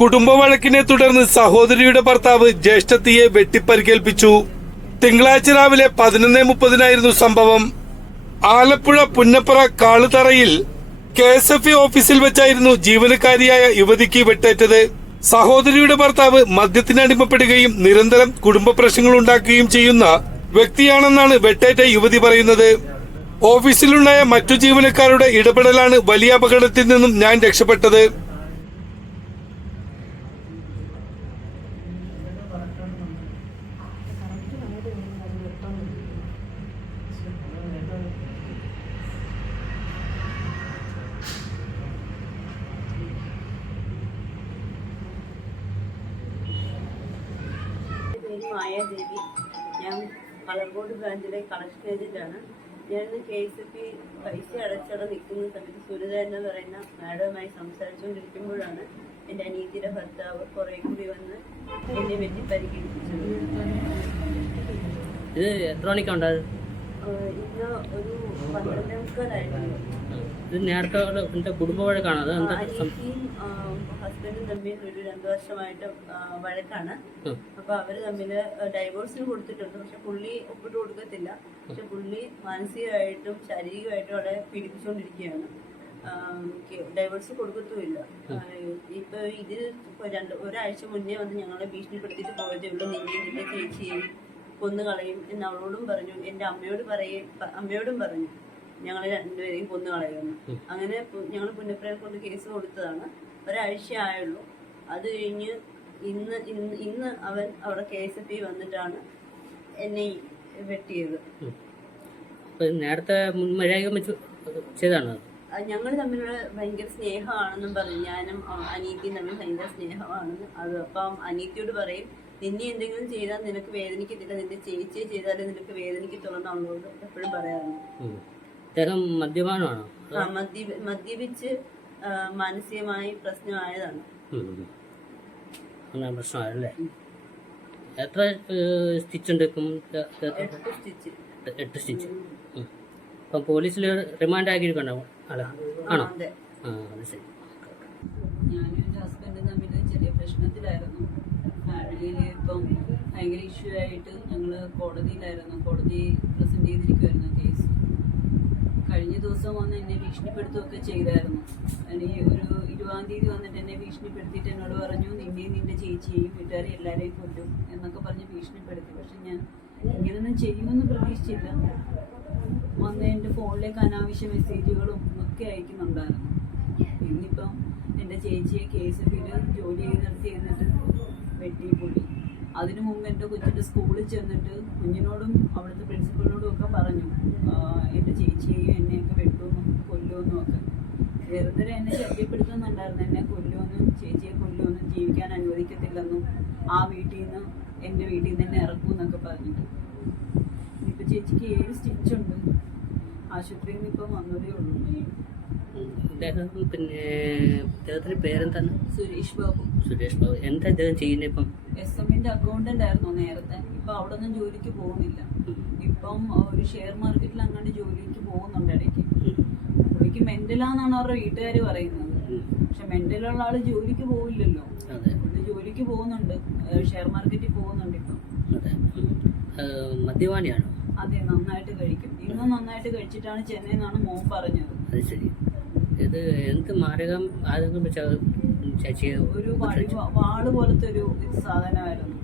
കുടുംബ വഴക്കിനെ തുടർന്ന് സഹോദരിയുടെ ഭർത്താവ് ജ്യേഷ്ഠത്തിയെ വെട്ടിപ്പരിക്കേൽപ്പിച്ചു. തിങ്കളാഴ്ച രാവിലെ 11:30 സംഭവം. ആലപ്പുഴ പുന്നപ്പറ കാളുതറയിൽ KSFE ഓഫീസിൽ വെച്ചായിരുന്നു ജീവനക്കാരിയായ യുവതിക്ക് വെട്ടേറ്റത്. സഹോദരിയുടെ ഭർത്താവ് മദ്യത്തിന് അടിമപ്പെടുകയും നിരന്തരം കുടുംബ പ്രശ്നങ്ങൾ ഉണ്ടാക്കുകയും ചെയ്യുന്ന വ്യക്തിയാണെന്നാണ് വെട്ടേറ്റ യുവതി പറയുന്നത്. ഓഫീസിലുണ്ടായ മറ്റു ജീവനക്കാരുടെ ഇടപെടലാണ് വലിയ അപകടത്തിൽ നിന്നും ഞാൻ രക്ഷപ്പെട്ടത്. മായാദേവി, ഞാൻ കളർകോട് ബ്രാഞ്ചിലെ കളക്ഷൻ ഏജന്റാണ്. ഞാൻ KSFE പൈസ അടച്ചവിടെ നിൽക്കുന്ന സമയത്ത് സുനിത എന്ന് പറയുന്ന മാഡവുമായി സംസാരിച്ചുകൊണ്ടിരിക്കുമ്പോഴാണ് എൻ്റെ അനിയത്തിയുടെ ഭർത്താവ് കുറെ കൂടി വന്ന് എന്നെ വെറ്റി പരിക്കേൽപ്പിച്ചത്. ഇത് എത്ര മണിക്കുണ്ടായത്? ഇന്ന് ഒരു 12:30 ഇത് നേരത്തെ കുടുംബ വഴക്കാണ്? അത് അനിയത്തിയും ഹസ്ബൻഡും തമ്മിൽ ഒരു 2 വർഷമായിട്ട് വഴക്കാണ്. അപ്പൊ അവര് തമ്മില് ഡൈവോഴ്സിന് കൊടുത്തിട്ടുണ്ട്. പക്ഷെ പുള്ളി ഒപ്പിട്ട് കൊടുക്കത്തില്ല. പക്ഷെ പുള്ളി മാനസികമായിട്ടും ശാരീരികമായിട്ടും അവിടെ പീഡിപ്പിച്ചുകൊണ്ടിരിക്കുകയാണ്. ഡൈവോഴ്സ് കൊടുക്കത്തുമില്ല. ഇപ്പൊ ഇത് ഒരാഴ്ച മുന്നേ വന്ന് ഞങ്ങളെ ഭീഷണിപ്പെടുത്തിയിട്ട് പോയതേ ഉള്ളൂ. നിന്റെ ചേച്ചിയെയും കൊന്നുകളയും എന്ന് അവളോടും പറഞ്ഞു. എന്റെ അമ്മയോടും പറഞ്ഞു ഞങ്ങളെ രണ്ടുപേരെയും കൊന്നുകളയുമെന്ന്. അങ്ങനെ ഞങ്ങൾ പുന്നപ്പറയിൽ കൊണ്ട് കേസ് കൊടുത്തതാണ്. ഒരാഴ്ച ആയുള്ളൂ. അത് കഴിഞ്ഞ് ഇന്ന് അവൻ അവിടെ KSFE വന്നിട്ടാണ് എന്നെ വെട്ടിയത്. നേരത്തെ ചെയ്താണ്. ഞങ്ങൾ തമ്മിലുള്ള ഭയങ്കര സ്നേഹമാണെന്നും പറഞ്ഞു. ഞാനും അനീതിയും തമ്മിൽ ഭയങ്കര സ്നേഹമാണെന്ന്. അത് അപ്പം അനീതിയോട് പറയും, നിന്നെ എന്തെങ്കിലും ചെയ്താൽ നിനക്ക് വേദനിക്കത്തില്ല, നിന്റെ ചേച്ചിയെ ചെയ്താലേ നിനക്ക് വേദനിക്കത്തുള്ളൂ അവളോട് എപ്പോഴും പറയാറുണ്ട്. മദ്യപാനമാണോ? മദ്യപിച്ച് മാനസികമായി പ്രശ്നമായതാണ്. പ്രശ്നമായല്ലേ? എത്ര സ്റ്റിച്ച് ഉണ്ട് ഇപ്പം? 8 സ്റ്റിച്ച്. ഇപ്പം പോലീസിൽ റിമാൻഡ് ആക്കിയിരിക്കണോ? അല്ല, ആണോ? അത് ശരി. ഞാനും എൻ്റെ ഹസ്ബൻഡും തമ്മിൽ ചെറിയ പ്രശ്നത്തിലായിരുന്നു. ഫാമിലിയിൽ ഇപ്പം ഭയങ്കര ഇഷ്യൂ ആയിട്ട് ഞങ്ങൾ കോടതിയിലായിരുന്നു. കോടതി പ്രസന്റ് ചെയ്തിരിക്കുമായിരുന്നു കേസ്. കഴിഞ്ഞ ദിവസം വന്ന് എന്നെ ഭീഷണിപ്പെടുത്തുകയൊക്കെ ചെയ്തായിരുന്നു. ഒരു 20-ാം തീയതി വന്നിട്ട് എന്നെ ഭീഷണിപ്പെടുത്തിയിട്ട് എന്നോട് പറഞ്ഞു, നിന്നെയും നിന്റെ ചേച്ചിയെയും വീട്ടുകാരെ എല്ലാവരെയും കൊല്ലും എന്നൊക്കെ പറഞ്ഞ് ഭീഷണിപ്പെടുത്തി. പക്ഷെ ഞാൻ ഇങ്ങനൊന്നും ചെയ്യുമെന്ന് പ്രതീക്ഷിച്ചില്ല. വന്ന് എൻ്റെ ഫോണിലേക്ക് അനാവശ്യ മെസ്സേജുകളും ഒക്കെ അയക്കുന്നുണ്ടായിരുന്നു. ഇന്നിപ്പം എൻ്റെ ചേച്ചിയെ KSFEയിൽ ജോലി ചെയ്യുന്നിട്ട് വെട്ടി പുള്ളി. അതിനു മുമ്പ് എൻ്റെ കൊച്ചിൻ്റെ സ്കൂളിൽ ചെന്നിട്ട് കുഞ്ഞിനോടും അവിടുത്തെ പ്രിൻസിപ്പളിനോടും ഒക്കെ പറഞ്ഞു, എൻ്റെ ചേച്ചിയെയും എന്നെയൊക്കെ വെട്ടുമെന്നും കൊല്ലുമെന്നും ഒക്കെ. വെറുതെ എന്നെ ശല്യപ്പെടുത്തുന്നുണ്ടായിരുന്നു. എന്നെ കൊല്ലുമെന്നും ചേച്ചിയെ കൊല്ലുമെന്നും ജീവിക്കാൻ അനുവദിക്കത്തില്ലെന്നും ആ വീട്ടിൽ നിന്ന് എൻ്റെ വീട്ടിൽ നിന്ന് തന്നെ ഇറക്കുമെന്നൊക്കെ പറഞ്ഞിട്ട്. ഇപ്പം ചേച്ചിക്ക് 7 സ്റ്റിച്ചുണ്ട്. ആശുപത്രിയിൽ നിന്ന് ഇപ്പം വന്നതേ ഉള്ളൂ. അദ്ദേഹത്തിന്റെ പേരെന്താണ്? സുരേഷ് ബാബു. എന്താ അദ്ദേഹം ചെയ്യുന്നത് ഇപ്പം? SMന്റെ അക്കൗണ്ടന്റ് ആയിരുന്നു നേരത്തെ. ഇപ്പൊ അവിടെ ഒന്നും ജോലിക്ക് പോകുന്നില്ല. ഇപ്പം ഒരു ഷെയർ മാർക്കറ്റിൽ അങ്ങാണ്ട് ജോലിക്ക് പോകുന്നുണ്ട് ഇടയ്ക്ക്. പുള്ളിക്ക് മെന്റലാന്നാണ് അവരുടെ വീട്ടുകാർ പറയുന്നത്. പക്ഷെ മെന്റലുള്ള ആള് ജോലിക്ക് പോവില്ലല്ലോ. പുള്ളി ജോലിക്ക് പോകുന്നുണ്ട്, ഷെയർ മാർക്കറ്റിൽ പോകുന്നുണ്ട് ഇപ്പം. മദ്യപാനിയാണോ? അതെ, നന്നായിട്ട് കഴിക്കും. ഇന്നും നന്നായിട്ട് കഴിച്ചിട്ടാണ് ചെന്നൈന്നാണ് മോൻ പറഞ്ഞത്. അത് ശരി. ഇത് എന്ത് മാരകം ഒരു വാള് പോലത്തെ ഒരു സാധനമായിരുന്നു.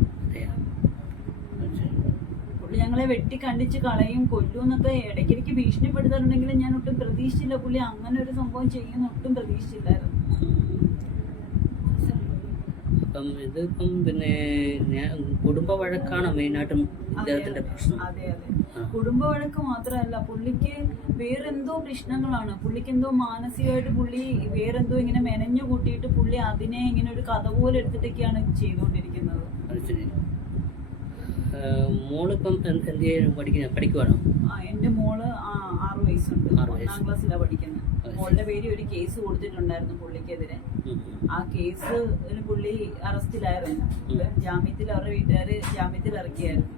പുള്ളി ഞങ്ങളെ വെട്ടി കണ്ടിച്ച് കളയും കൊല്ലും എന്നൊക്കെ ഇടയ്ക്കിടയ്ക്ക് ഭീഷണിപ്പെടുത്താറുണ്ടെങ്കിലും ഞാൻ ഒട്ടും പ്രതീക്ഷിച്ചില്ല പുള്ളി അങ്ങനെ ഒരു സംഭവം ചെയ്യുന്ന ഒട്ടും പ്രതീക്ഷിച്ചില്ലായിരുന്നു. അപ്പം ഇതിപ്പം പിന്നെ കുടുംബ വഴക്കാണ് മെയിനായിട്ടും ഇദ്ദേഹത്തിന്റെ പ്രശ്നം. അതെ അതെ, കുടുംബ വഴക്ക് മാത്രമല്ല, പുള്ളിക്ക് വേറെന്തോ പ്രശ്നങ്ങളാണ്. പുള്ളിക്ക് എന്തോ മാനസികമായിട്ട് പുള്ളി വേറെന്തോ ഇങ്ങനെ മെനഞ്ഞു കൂട്ടിയിട്ട് പുള്ളി അതിനെ ഇങ്ങനെ ഒരു കഥ പോലെ എടുത്തിട്ടൊക്കെയാണ് ചെയ്തുകൊണ്ടിരിക്കുന്നത്. അത് ശരി. മോളിപ്പം എന്ത് ചെയ്യാൻ പഠിക്കുവാണോ? എന്റെ മോള് 6 വയസ്സുണ്ട്, 1ാം ക്ലാസ്സിലാണ് പഠിക്കുന്നത്. മോളുടെ പേര് ഒരു കേസ് കൊടുത്തിട്ടുണ്ടായിരുന്നു പുള്ളിക്കെതിരെ. ആ കേസ് പുള്ളി അറസ്റ്റിലായിരുന്നു. ജാമ്യത്തിൽ അവരുടെ വീട്ടുകാര് ജാമ്യത്തിൽ ഇറക്കിയായിരുന്നു.